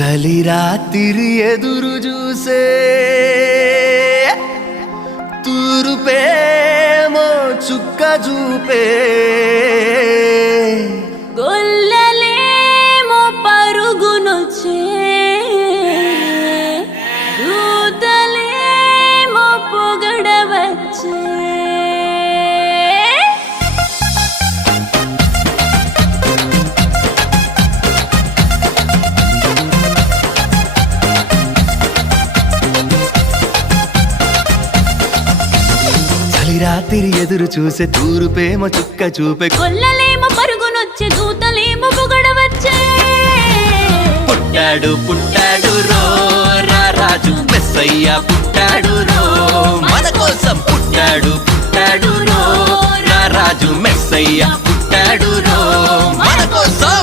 చలి రాత్రి ఎదురు చూసే తూరుపేమో చుక్క చూపే గొల్లలేమో పరుగునొచ్చే దూతలేమో పొగడవచ్చే రాత్రి ఎదురు చూసే తూరుపేమో చుక్క చూపే గొల్లలేమో పరుగునొచ్చే దూతలేమో పొగడవచ్చే పుట్టాడు పుట్టాడు రో రాజు మెస్సయ్య పుట్టాడు రో మన కోసం పుట్టాడు పుట్టాడు రో రాజు మెస్సయ్య పుట్టాడు రో మన కోసం